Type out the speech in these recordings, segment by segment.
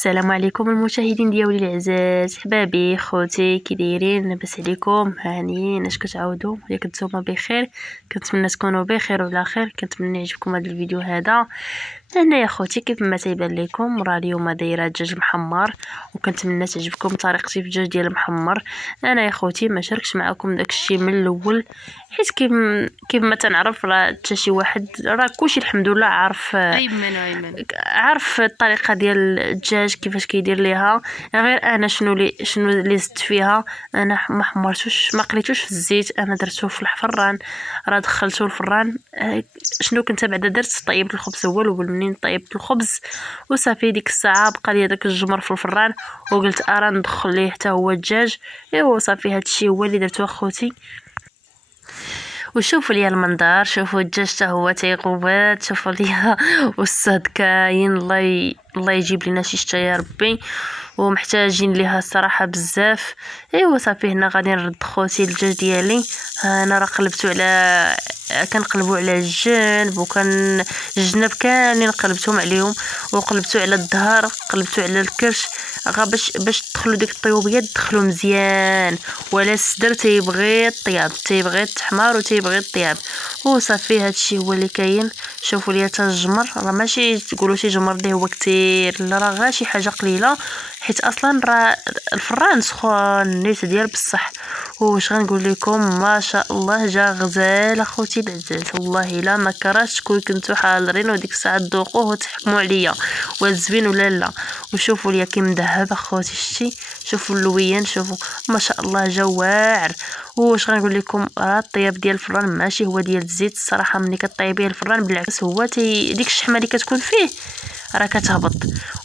السلام عليكم المشاهدين ديالي العزاز، حبابي خوتي كي دايرين؟ لاباس عليكم؟ هانيين؟ اش كتعاودوا؟ ياك نتوما بخير؟ كنتمنى تكونوا بخير وعلى خير. كنتمنى يعجبكم هذا الفيديو هذا. هنا يا خوتي كيف ما تيبان لكم راه اليوم دايره دجاج محمر، وكنتمنى تعجبكم طريقتي في الدجاج ديال المحمر. انا يا خوتي ما شاركش معكم داكشي من الاول، حيت كيف ما تنعرف راه حتى شي واحد راه كلشي الحمد لله عارف عارف الطريقه ديال الدجاج كيفاش كيدير ليها. غير انا شنو اللي زدت فيها، انا ما حمرتوش ما قليتوش في الزيت، انا درتو في الفران، راه دخلته الفران. شنو كنت بعدا درت؟ طيبت الخبز هو الاول. منين طيبت الخبز وصافي ديك الساعه بقى لي داك الجمر في الفران، وقلت ارا ندخل ليه حتى هو الدجاج. ايوا صافي هادشي هو اللي درتو اخوتي. وشوفوا ليا المنظر، شوفوا الدجاج حتى هو تيقوبات، شوفوا ليا والصهد كاين. الله يجيب لنا شي شتا يا ربي، ومحتاجين ليها الصراحه بزاف. ايوا صافي هنا غادي نرد خوتي الدجاج ديالي. انا راه قلبتو على كنقلبوا على الجنب، وكان الجناب كاملين قلبتهم عليهم، وقلبتو على الظهر، قلبتو على الكرش، غا باش تدخلوا ديك الطيوبيه تدخلوا مزيان. ولا الصدر تيبغي الطياب، تيبغي التحمار وتيبغي الطياب. وصافي هادشي هو اللي كاين. شوفوا ليا حتى الجمر راه ماشي تقولوا شي جمر اللي هو كثير، لا راه غير شي حاجه قليله، حيت اصلا راه الفران سخون نيت ديال بصح. واش غنقول لكم، ما شاء الله جا غزال اخوتي العزاز. والله الا ما كرهتش كون كنتو حاضرين وديك الساعه تذوقوه وتحكموا عليا واش زوين ولا لا. وشوفوا ليا كي مذهب اخوتي، شتي؟ شوفوا اللويان، شوفوا ما شاء الله جا واعر. واش غنقول لكم، راه الطياب ديال الفران ماشي هو ديال الزيت الصراحه. ملي كطيبيه الفران بالعكس هو ديك الشحمه اللي كتكون فيه راه كتهبط،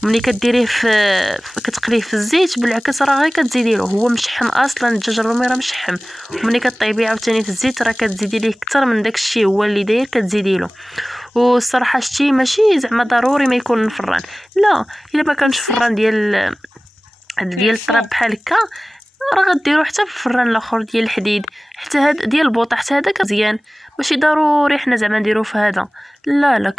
وملي كديريه كتقليه في الزيت بالعكس راه غير كتزيدي له، هو مشحم اصلا. الدجاج الرومي راه مشحم، وملي كطيبيه عاوتاني في الزيت راه كتزيدي ليه اكثر من داك الشيء هو اللي داير كتزيدي له. والصراحه شتي ماشي زعما ضروري ما يكون الفران، لا الا ما كانش فران ديال الطراب بحال هكا راه غديروا حتى في الفران الاخر ديال الحديد، حتى هذا ديال البوطه حتى هذاك مزيان. ماشي ضروري حنا زعما نديرو في هذا، لا لا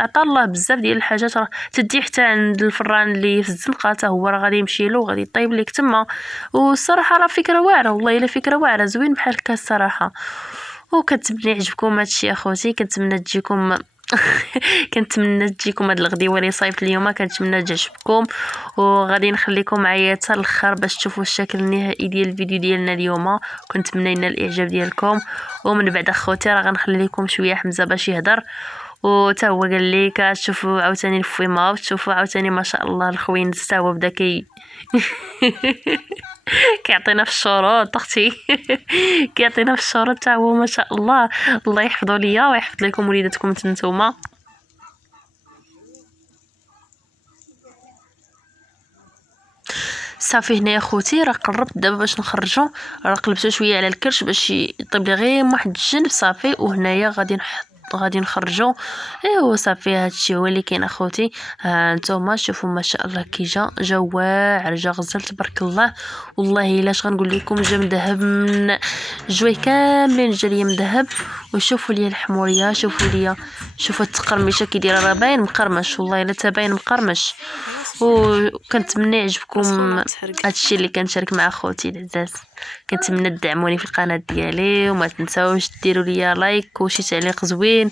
عطا الله بزاف ديال الحاجات راه تدي حتى عند الفران اللي في الزنقه حتى هو راه غادي يمشي له وغادي يطيب لك تما. والصراحه راه فكره واعره، والله الا فكره واعره زوين بحال هكا الصراحه. وكنتمنى يعجبكم هادشي اخوتي، كنتمنى تجيكم كنتمنى تجيكم هاد الغديوه اللي صايبت اليوم، كنتمنى تعجبكم. وغادي نخليكم معايا حتى الاخر باش تشوفوا الشكل النهائي ديال الفيديو ديالنا اليوم. كنتمنى ينال الاعجاب ديالكم. ومن بعد اخوتي راه غنخلي لكم شويه حمزه باش يهضر، وتا هو قال لي كتشوفوا عاوتاني الفويمه، وتشوفوا عاوتاني ما شاء الله الخوين حتى هو بدا كيعطينا في الشروط اختي. كيعطينا في الشروط تا هو ما شاء الله. الله يحفظه ليا ويحفظ لكم وليداتكم نتوما. صافي هنا يا خوتي راه قربت دابا باش نخرجو، راه قلبته شويه على الكرش باش يطيب لي غير واحد الجنب صافي. وهنايا غادي نخرجو. ايوا صافي هادشي هو اللي كاين اخوتي. ها نتوما شوفوا ما شاء الله كي جا واعر، جا غزال تبارك الله. والله الا اش غنقول لكم، جا مذهب من جوي كاملين، جا ليا مذهب. وشوفوا ليا الحموريه، شوفوا التقرميشه كي دايره، راه باين مقرمش، والله الا تا باين مقرمش. وكنتمنى يعجبكم هادشي اللي كنشارك مع خوتي العزاز. كنتمنى تدعموني في القناه ديالي، وما تنساوش ديروا لي لايك وشي تعليق زوين،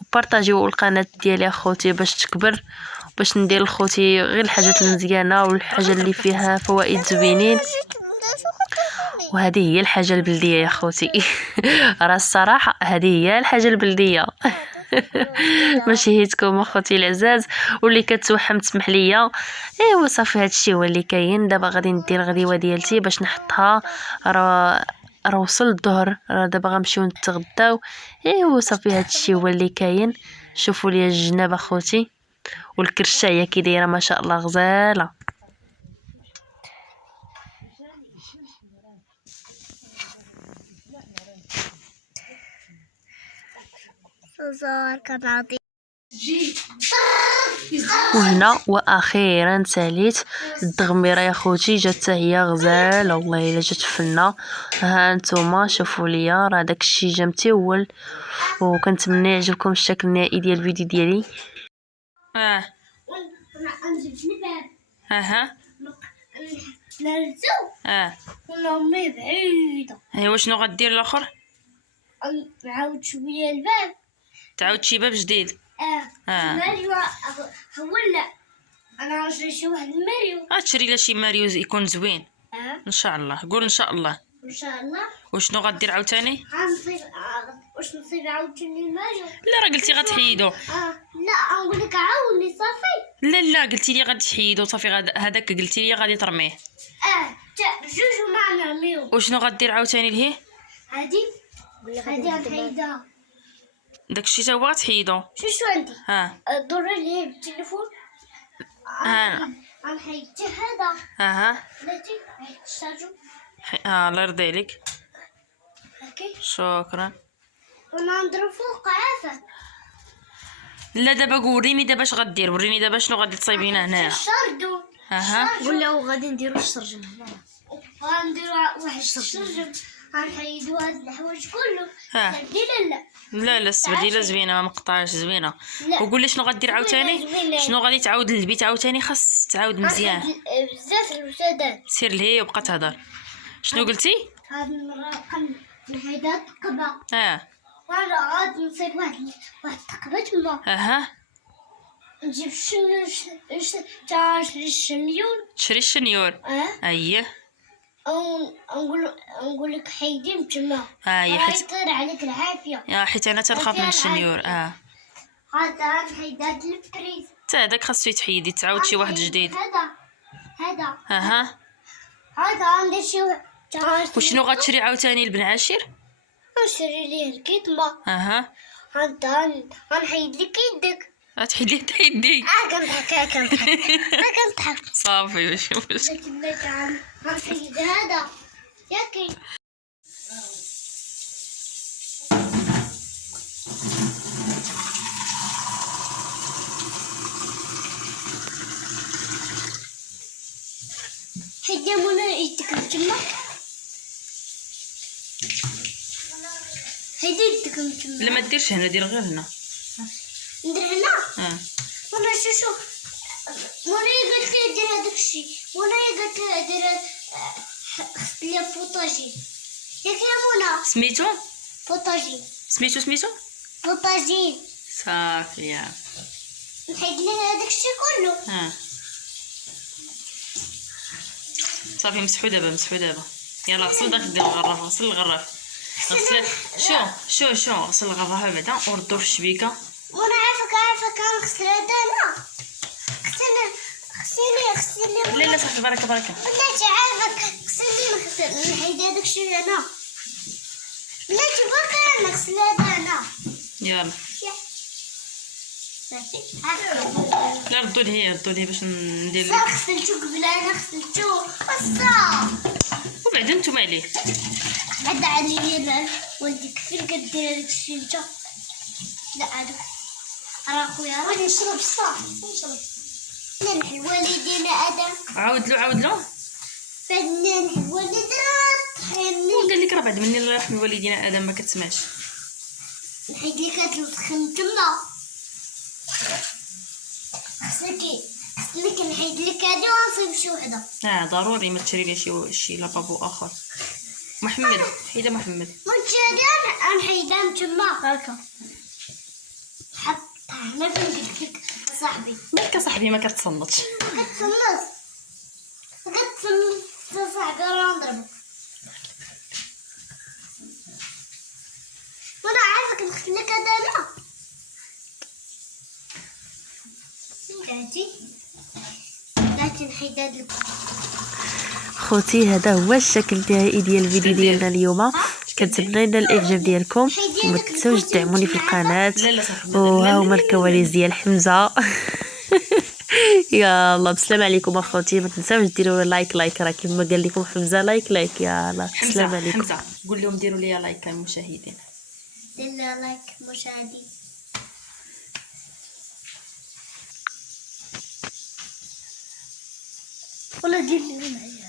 وبارطاجيو القناه ديالي اخوتي باش تكبر، باش ندير لخوتي غير الحاجات المزيانه والحاجه اللي فيها فوائد زوينين. وهذه هي الحاجه البلديه يا خوتي. راه الصراحه هذه هي الحاجه البلديه. ماشي هيتكم اخوتي العزاز واللي كتوحم تسمح ليا. ايوا صافي هادشي هو اللي كاين. دابا غادي ندير الغديوه ديالتي باش نحطها، راه وصل الظهر، راه دابا غنمشيو نتغداو. ايوا صافي هادشي هو اللي كاين. شوفوا لي الجناب اخوتي، والكرشه هي كي دايره ما شاء الله غزاله. وهنا واخيرا ساليت الدغميره يا خوتي، جات حتى هي غزاله، والله الا جات فنه. ها نتوما شوفوا ليا راه داكشي جا متول. وكنتمنى يعجبكم الشكل النهائي ديال الفيديو ديالي. اها نرجو اه ونامي بعيدة. ايوا شنو غدير الاخر؟ نعاود شوية الباب. تعاود شي باب جديد. ماريو ولا انا نشري شي واحد الماريو. تشري لا شي ماريو يكون زوين ان شاء الله. قول ان شاء الله. ان شاء الله. وشنو غدير عاوتاني؟ غنصيب واش نصيب عاوتاني الماريو؟ لا راه قلتي غتحيدو. لا نقول لك عاوني صافي. لا قلتي لي غادي تحيدو صافي. هذاك قلتي لي غادي ترميه. جوج ما نرميو. وشنو غدير عاوتاني لهيه؟ هادي غنحيدها. داكشي تا هو غتحيدو. شو عندي؟ دور ليه بالتليفون. غنحيد هذا. بلاتي حيد الشاجو. الله يرضي عليك. هاكي شكرا. ونضرب فوق عافاك. لا دابا وريني دابا اش غدير. وريني دابا شنو غادي تصايبينه هنايا. الشردو. ولا غادي نديرو الشرجم هنايا. غنديرو واحد الشرجم. غنحيدو هاد الحوايج كله. لا السبديله زوينه ما مقطعاش زوينه. وقول لي شنو غدير عاوتاني. شنو غادي تعاود للبيت عاوتاني. خاص تعاود مزيان بزاف الوسادات. سير لهي وبقى تهضر. شنو قلتي؟ هاد المرة نحيد هاد التقبة. وانا غادي نصيب واحد التقبة تما. نجيب نشري الشنيور. تشري الشنيور. اييه. نقول لك حيدين تما. يطير عليك العافية. حيت انا تنخاف من الشنيور. هذا نحيد هاد البريز. حتى هذاك خاصو يتحيد. تعاود شي واحد جديد. هذا عندي شي واحد. وشنو غتشري عاوتاني البنعاشر؟ نشري ليه الكتمة. هذا غنحيد لك يدك. تحيد لي يديك. كنضحك. صافي ماشي مشكل. غنحيد هذا ياكي. حيد يا منى يدك تما. حيد يدك تما. لا ما ديرش هنا. دير غير هنا. ندير هنا. وانا شو مولاي قالت لي دير هذاك الشيء. مولاي قالت لي دير خصت لي بوطاجي. ياك يا منى. سميتو بوطاجي. سميتو بوطاجي. صافي. نحيد لي هذاك الشيء كله. صافي مسحو دابا. يلا غسل داك ديال الغراف. غسل الغراف. غسل شو غسل الغراف بعدا وردو في الشبيكه. وانا عارفك غنغسل هذا انا. غسلي. لا صافي بركه. بلاتي عارفك غسلي. نحيد هذاك الشيء انا. بلاتي باقي نغسل هذا انا. يلا لا ردوا لي باش ندير لك. غسلتو قبل انا غسلتو بصح. وبعدين نتوما عليه. بعد عليا ولدك فين كدير هذاك الشيء انت؟ لا هذاك راه خويا راه نشرب الصح. نحن الوالدين ادم. عاود له. فنان الوالد طحيني. قال لك راه بعد مني الله يرحم والدينا ادم ما كتسمعش. نحيد لك هاد الوسخ تما. خصني نحيد لك هادي ونصيب شي وحده. ضروري ما تشري لي شي لابابو اخر. محمد حيده محمد. وانت هادي نحيدها تما هكا. حطها هنا فين قلت لك صاحبي. مالك صاحبي ما كتصنتش. كتصنت صاحبي راه نضربك. وانا عارفك نغسل لك هذا انا. بلاتي نحيد هاد خوتي هذا هو الشكل النهائي ديال الفيديو ديالنا اليوم. كنتمنى لنا الاعجاب ديالكم وما تنساوش تدعموني في القناه. وها هما الكواليس ديال حمزه. يلا بسلام عليكم اخوتي. ما تنساوش ديروا لايك راه كما قال لكم حمزه لايك. يلا بسلام عليكم. حمزه قول لهم ديروا لي لايك المشاهدين. دير لايك مشاهدين. ولا دير لي معايا.